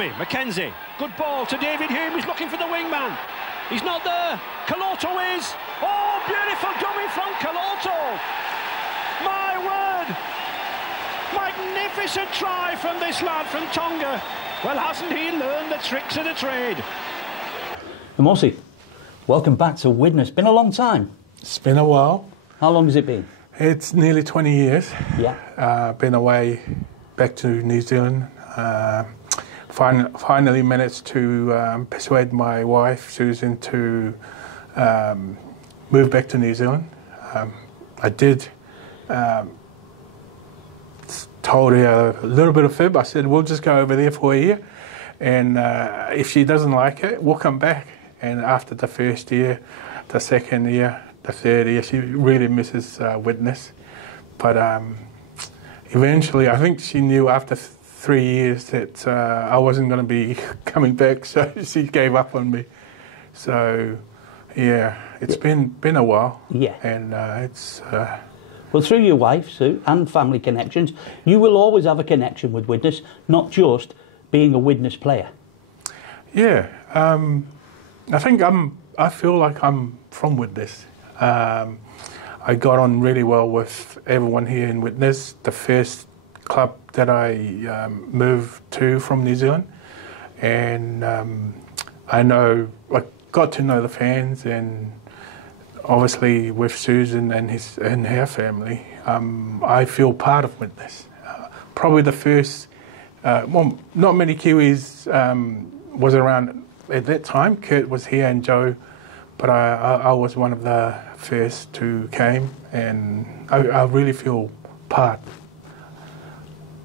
dummy, McKenzie. Good ball to David Hume. He's looking for the wingman. He's not there. Koloto is. Oh, beautiful dummy from Koloto. My word. Magnificent try from this lad from Tonga. Well, hasn't he learned the tricks of the trade? Emosi, welcome back to Widnes. Been a long time. It's been a while. How long has it been? It's nearly 20 years. Yeah. Been away back to New Zealand. Finally managed to persuade my wife, Susan, to move back to New Zealand. I did. Told her a little bit of fib. I said, we'll just go over there for a year. And if she doesn't like it, we'll come back. And after the first year, the second year, the third year, she really misses Widnes. But eventually, I think she knew after 3 years that I wasn't going to be coming back, so she gave up on me. So, yeah, it's been a while. Yeah. And it's... Well, through your wife, Sue, and family connections, you will always have a connection with Widnes, not just being a Widnes player. Yeah. I think I feel like I'm from Widnes. I got on really well with everyone here in Widnes. The first club that I moved to from New Zealand, and I got to know the fans, and obviously with Susan and her family, I feel part of Widnes. Probably the first, well, not many Kiwis was around at that time. Kurt was here and Joe, but I was one of the first who came, and I really feel part.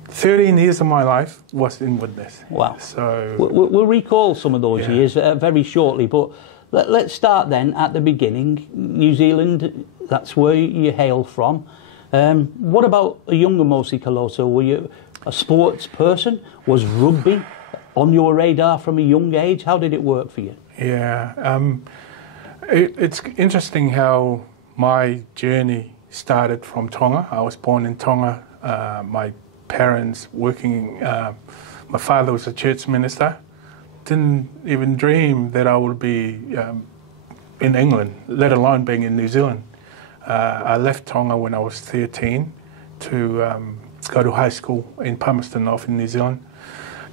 13 years of my life was in Widnes. Wow. So we'll recall some of those years very shortly, but let's start then at the beginning. New Zealand, that's where you hail from. What about a younger Emosi Koloto? Were you a sports person? Was rugby on your radar from a young age? How did it work for you? Yeah, it's interesting how my journey started from Tonga. I was born in Tonga. My parents working, my father was a church minister. Didn't even dream that I would be in England, let alone being in New Zealand. I left Tonga when I was 13 to go to high school in Palmerston North in New Zealand.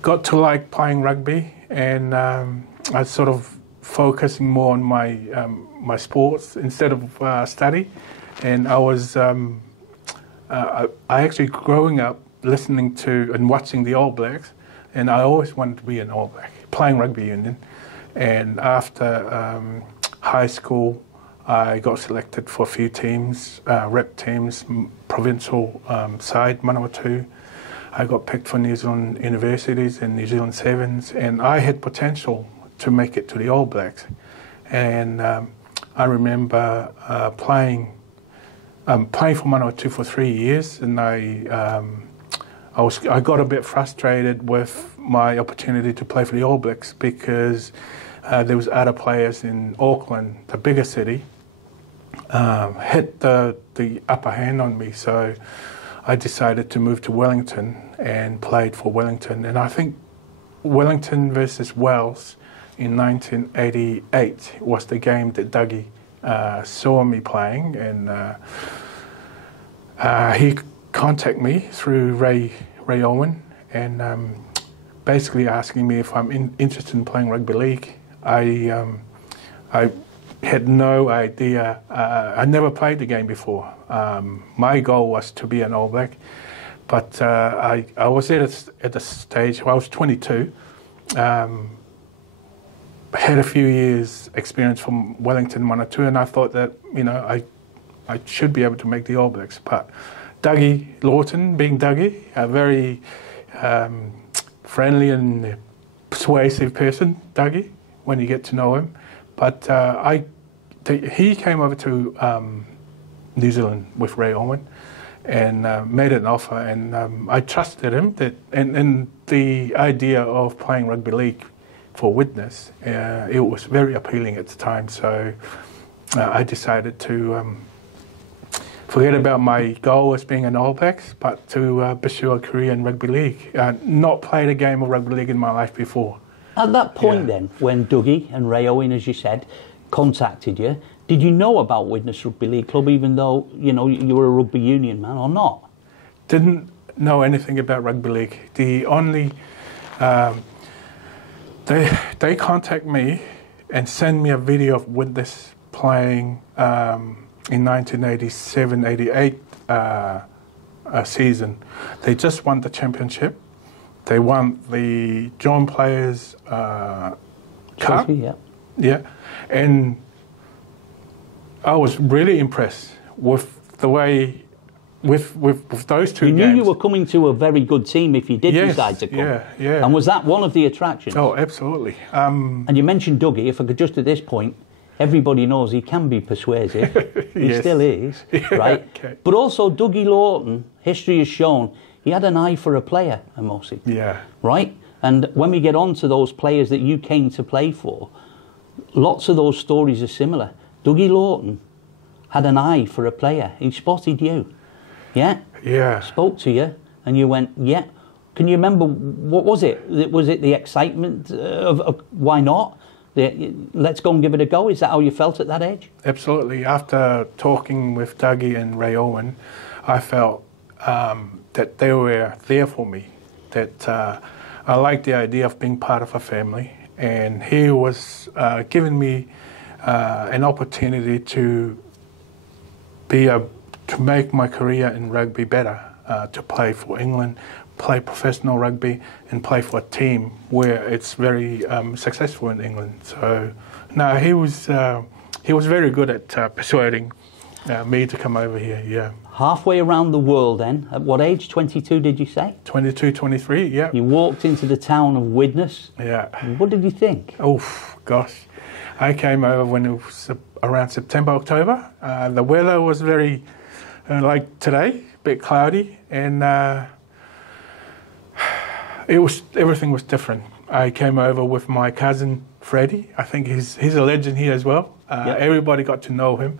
Got to like playing rugby, and I sort of focusing more on my sports instead of study. And I was I actually growing up listening to and watching the All Blacks, and I always wanted to be an All Black, playing rugby union. And after high school, I got selected for a few teams, rep teams, provincial side, Manawatu. I got picked for New Zealand universities and New Zealand Sevens, and I had potential to make it to the All Blacks. And I remember playing for Manawatu for 3 years, and I got a bit frustrated with my opportunity to play for the All Blacks because there was other players in Auckland, the bigger city, hit the upper hand on me. So I decided to move to Wellington and played for Wellington. And I think Wellington versus Wales in 1988 was the game that Dougie saw me playing, and he contacted me through Ray Owen, and basically asking me if I'm interested in playing rugby league. I had no idea. I never played the game before. My goal was to be an All Black, but I was at the stage. I was 22. Had a few years experience from Wellington, Manawatu, and I thought that I should be able to make the All Blacks. But Dougie Lawton, being Dougie, a very friendly and persuasive person, Dougie, when you get to know him. But he came over to New Zealand with Ray Owen and made an offer, and I trusted him. And the idea of playing rugby league for Widnes, it was very appealing at the time. So I decided to forget about my goal as being an All Blacks, but to pursue a career in rugby league. Not played a game of rugby league in my life before. At that point then, when Dougie and Ray Owen, as you said, contacted you, did you know about Widnes Rugby League Club, even though, you know, you were a rugby union man, or not? Didn't know anything about rugby league. The only... They contact me and send me a video of Widnes playing in 1987-88 season. They just won the championship. They won the John Players Cup. Trophy, Yeah, and I was really impressed with the way, with those two games. You knew you were coming to a very good team if you did decide to come. Yeah. And was that one of the attractions? Oh, absolutely. And you mentioned Dougie. If I could just at this point, everybody knows he can be persuasive. He Yes. still is, right? Okay. But also Dougie Lawton, history has shown, he had an eye for a player, Emosi. Yeah. Right? And when we get on to those players that you came to play for, lots of those stories are similar. Dougie Lawton had an eye for a player. He spotted you. Yeah? Yeah. Spoke to you, and you went, yeah. Can you remember, what was it? Was it the excitement of why not? Let's go and give it a go. Is that how you felt at that age? Absolutely. After talking with Dougie and Ray Owen, I felt that they were there for me, that I liked the idea of being part of a family, and he was giving me an opportunity to make my career in rugby better, to play for England, play professional rugby, and play for a team where it's very successful in England. So, no, he was very good at persuading me to come over here. Yeah. Halfway around the world then, at what age? 22 did you say? 22, 23, yeah. You walked into the town of Widnes. Yeah. What did you think? Oh, gosh. I came over when it was around September, October. The weather was very, like today, a bit cloudy, and everything was different. I came over with my cousin Freddie. I think he's a legend here as well. Everybody got to know him.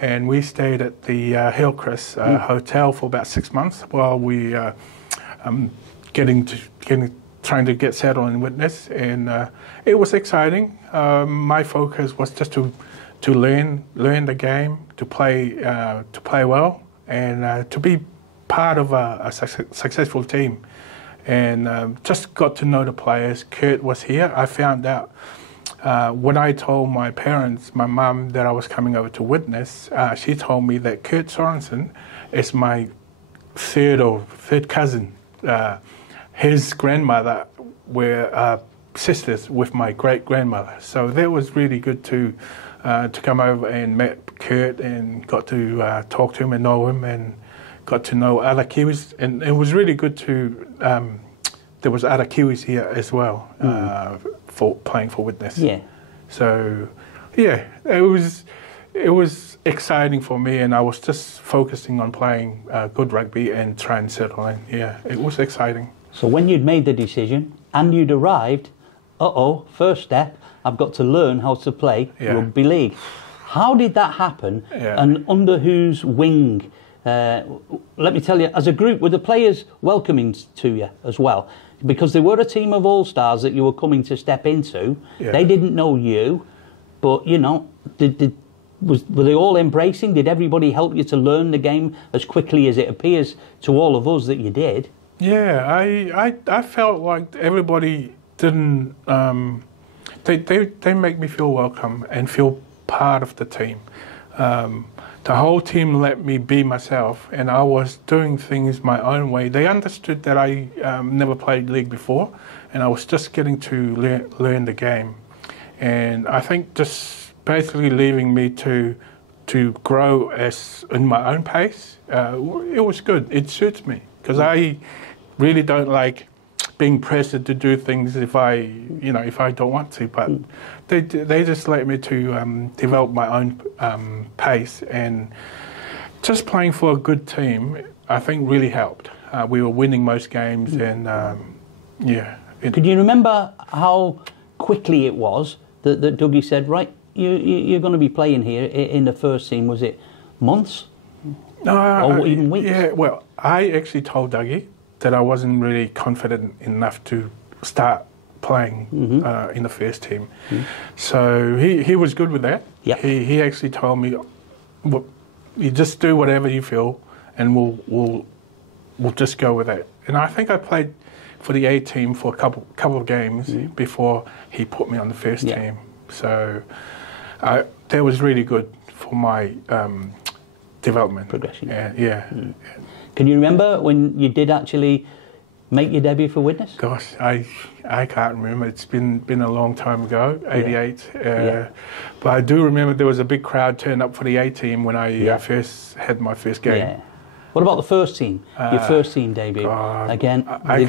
And we stayed at the Hillcrest Hotel for about 6 months while we trying to get settled in Widnes, and it was exciting. My focus was just to learn the game, to play well, and to be part of a successful team. And just got to know the players. Kurt was here. I found out. When I told my parents, my mum, that I was coming over to Widnes, she told me that Kurt Sorensen is my third cousin. His grandmother were sisters with my great-grandmother. So that was really good to come over and met Kurt and got to talk to him and know him and got to know other Kiwis. And it was really good to, there was other Kiwis here as well. For playing for Widnes. Yeah. So, yeah, it was exciting for me, and I was just focusing on playing good rugby and trying to settle in. Yeah, it was exciting. So when you'd made the decision and you'd arrived, first step, I've got to learn how to play rugby league. How did that happen? Yeah. And under whose wing? Let me tell you, as a group, were the players welcoming to you as well? Because they were a team of all-stars that you were coming to step into. Yeah. They didn't know you, but, you know, were they all embracing? Did everybody help you to learn the game as quickly as it appears to all of us that you did? Yeah, I felt like everybody didn't... They make me feel welcome and feel part of the team. The whole team let me be myself, and I was doing things my own way. They understood that I never played league before, and I was just getting to learn the game. And I think just basically leaving me to grow as in my own pace, it was good. It suits me, because I really don't like being pressured to do things if I don't want to. But they just let me to develop my own pace, and just playing for a good team, I think, really helped. We were winning most games, and Could you remember how quickly it was that Dougie said, right, you're going to be playing here in the first team? Was it months? or even weeks? Yeah, well, I actually told Dougie that I wasn't really confident enough to start playing in the first team. So he was good with that. Yep. He actually told me, well, you just do whatever you feel, and we'll just go with it. And I think I played for the A team for a couple of games before he put me on the first team. So that was really good for my development. Progression. Yeah. Can you remember when you did actually make your debut for Widnes? Gosh, I can't remember. It's been a long time ago, 88. But I do remember there was a big crowd turned up for the A team when I first had my first game. Yeah. What about the first team? Your first team debut? Again, I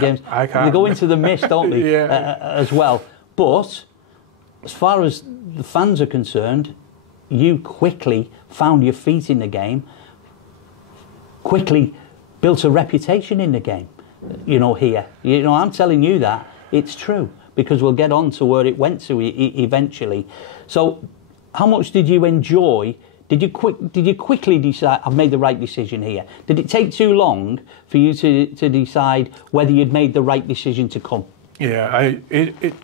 can't they go into the mist, don't they, as well. But as far as the fans are concerned, you quickly found your feet in the game, quickly built a reputation in the game, here. I'm telling you that. It's true, because we'll get on to where it went to eventually. So how much did you enjoy? Did you quickly decide, I've made the right decision here? Did it take too long for you to decide whether you'd made the right decision to come? Yeah, it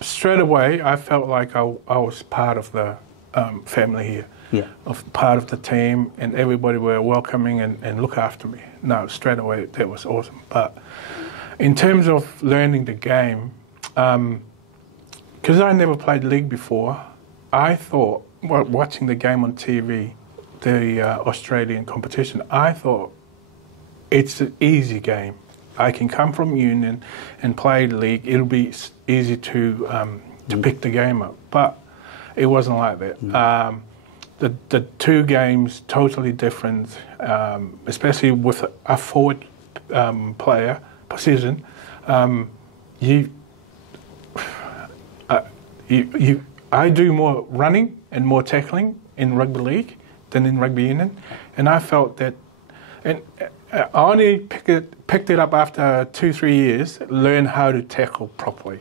straight away I felt like I was part of the family here. Yeah. Of part of the team, and everybody were welcoming and look after me. No, straight away that was awesome. But in terms of learning the game, because I never played league before, I thought, watching the game on TV, the Australian competition, I thought it's an easy game. I can come from Union and play league. It'll be easy to pick the game up. But it wasn't like that. The two games totally different, especially with a forward player position. I do more running and more tackling in rugby league than in rugby union, and I felt that, and I only picked it up after 2-3 years, learn how to tackle properly.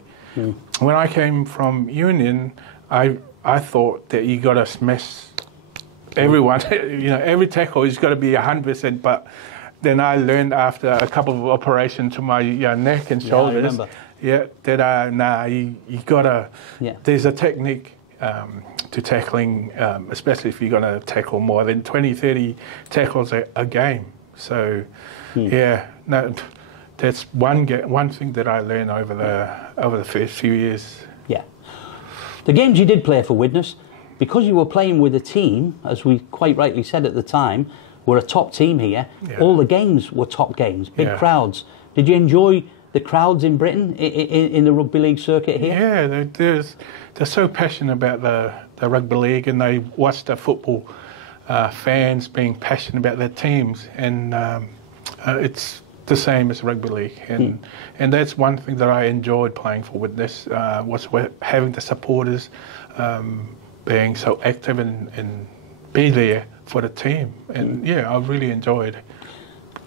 When I came from union, I thought that you got to smash everyone. Every tackle is got to be 100%. But then I learned after a couple of operations to my neck and shoulders. That you got to. Yeah. There's a technique to tackling, especially if you're going to tackle more than 20-30 tackles a game. So, that's one thing that I learned over the first few years. Yeah. The games you did play for Widnes, because you were playing with a team, as we quite rightly said at the time, we're a top team here. Yeah. All the games were top games, big crowds. Did you enjoy the crowds in Britain in the rugby league circuit here? Yeah, they're so passionate about the rugby league, and they watch the football fans being passionate about their teams, and it's the same as rugby league, and that's one thing that I enjoyed playing for Widnes, was having the supporters being so active and be there for the team, and I really enjoyed.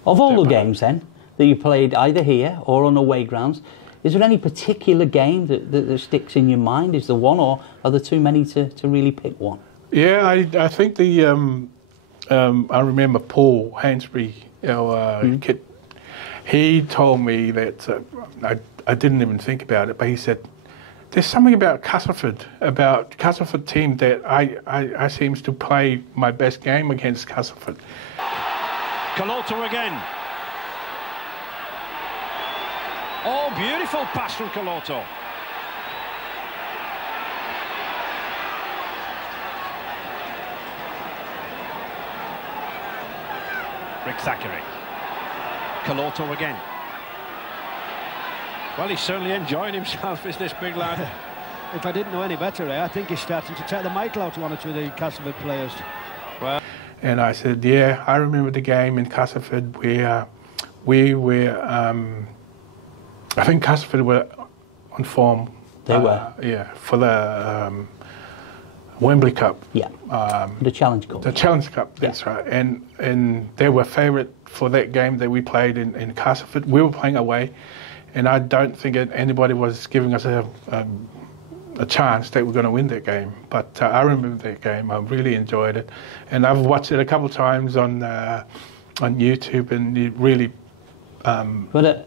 Of all the games then that you played either here or on away grounds, is there any particular game that sticks in your mind? Is there one, or are there too many to really pick one? Yeah, I think I remember Paul Hansbury, our kid. He told me that I didn't even think about it, but he said, "There's something about Castleford team that I seems to play my best game against Castleford." Koloto again. Oh, beautiful pass from Koloto. Rick Thackeray. Koloto again. Well, he's certainly enjoying himself, is this big lad. If I didn't know any better, I think he's starting to take the mic out to one or two of the Castleford players. Well, and I said, I remember the game in Castleford where we were, I think Castleford were on form. They were. Yeah, for the Wembley Cup. Yeah, the Challenge Cup. The Challenge Cup, that's right. And they were favourite for that game that we played in Castleford. We were playing away, and I don't think anybody was giving us a chance that we're going to win that game. But I remember that game. I really enjoyed it, and I've watched it a couple of times on YouTube, and it really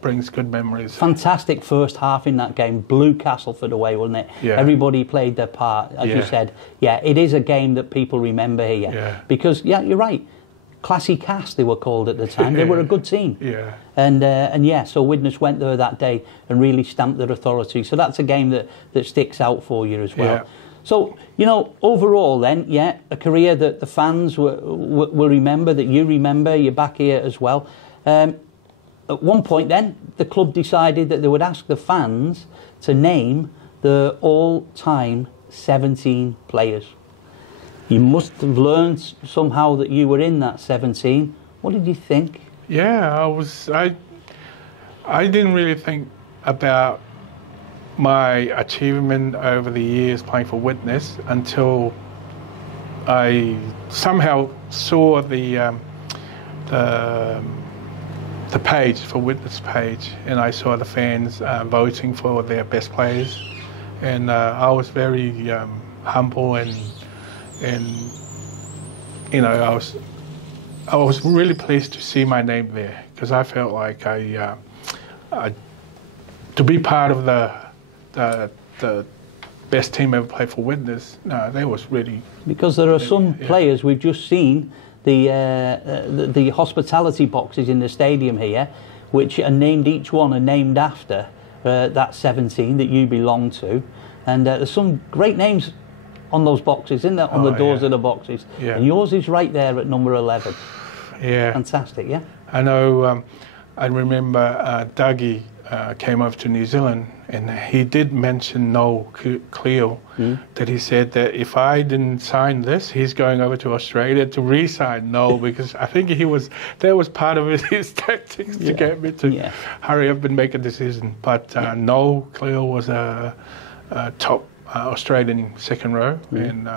brings good memories. Fantastic first half in that game. Blew Castleford away, wasn't it? Yeah. Everybody played their part, as you said. Yeah, it is a game that people remember here. Yeah. Because, yeah, you're right. Classy Cast, they were called at the time. They were a good team. Yeah. And yeah, so Widnes went there that day and really stamped their authority. So that's a game that sticks out for you as well. Yeah. So, you know, overall then, yeah, a career that the fans will remember, that you remember, you're back here as well. At one point then, the club decided that they would ask the fans to name the all-time 17 players. You must have learned somehow that you were in that 17. What did you think? Yeah, I didn't really think about my achievement over the years playing for Widnes until I somehow saw the page, for Widnes page, and I saw the fans voting for their best players, and I was very humble and you know, I was really pleased to see my name there, because I felt like to be part of the best team ever played for Widnes. No, that was really, because there are some players we've just seen the hospitality boxes in the stadium here, which are named, each one are named after that 17 that you belong to, and there's some great names on those boxes, isn't there, on the doors of the boxes? Yeah. And yours is right there at number 11. Yeah. Fantastic, yeah? I know, I remember Dougie came over to New Zealand, and he did mention Noel Cleo, that he said that if I didn't sign this, he's going over to Australia to re-sign Noel, because I think that was part of his tactics to get me to hurry up and make a decision. But Noel Cleo was a top Australian second row, and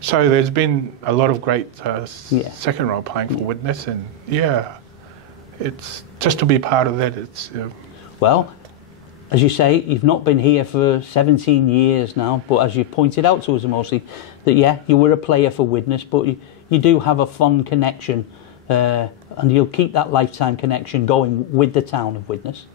so there's been a lot of great second row playing for Widnes, and it's just to be part of that. It's well, as you say, you've not been here for 17 years now, but as you pointed out to us, Emosi, that you were a player for Widnes, but you do have a fond connection, and you'll keep that lifetime connection going with the town of Widnes.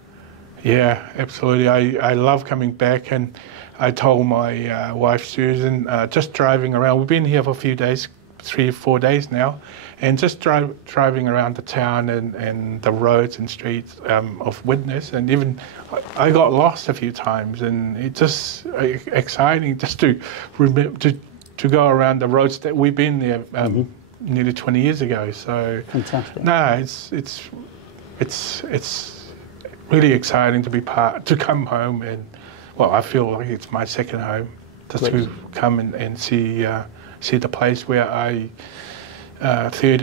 Yeah, absolutely. I love coming back, and I told my wife Susan, just driving around, we've been here for a few days, 3 or 4 days now, and just driving around the town and the roads and streets of Widnes, and even I got lost a few times, and it's just exciting just to remember to go around the roads that we've been there nearly 20 years ago. So fantastic. No, it's really exciting to come home, and well, I feel like it's my second home, just to come and see the place where I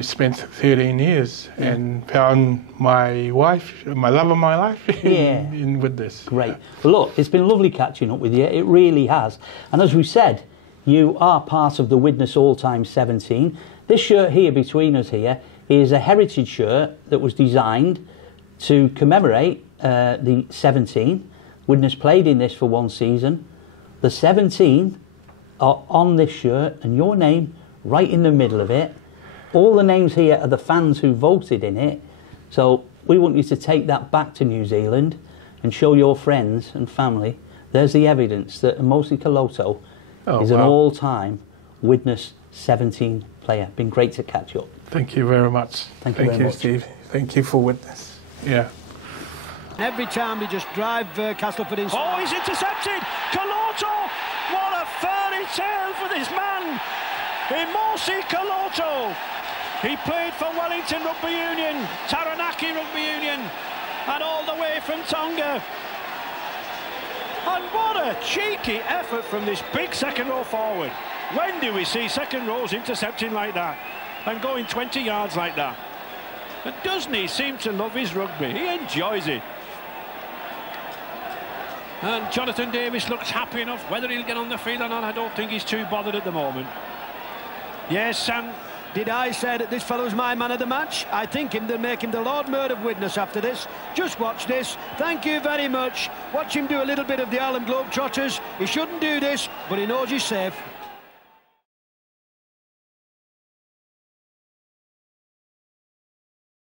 spent 13 years and found my wife, my love of my life, in Widnes. Great. Well, look, it's been lovely catching up with you. It really has. And as we said, you are part of the Widnes All-Time 17. This shirt here between us here is a heritage shirt that was designed to commemorate the 17. Widnes played in this for one season. The 17 are on this shirt, and your name right in the middle of it. All the names here are the fans who voted in it. So we want you to take that back to New Zealand and show your friends and family. There's the evidence that Emosi Koloto is an all-time Widnes 17 player. Been great to catch up. Thank you very much. Thank you very much, Steve. Thank you for Widnes. Yeah. Every time they just drive Castleford in. Oh, he's intercepted! Koloto! What a fairy tale for this man! Emosi Koloto! He played for Wellington Rugby Union, Taranaki Rugby Union, and all the way from Tonga. And what a cheeky effort from this big second row forward. When do we see second rows intercepting like that and going 20 yards like that? And doesn't he seem to love his rugby? He enjoys it. And Jonathan Davis looks happy enough. Whether he'll get on the field or not, I don't think he's too bothered at the moment. Yes, and Did I say that this fellow's my man of the match? I think they'll make him the Lord Mayor of Widnes after this. Just watch this. Thank you very much. Watch him do a little bit of the Harlem Globetrotters. He shouldn't do this, but he knows he's safe.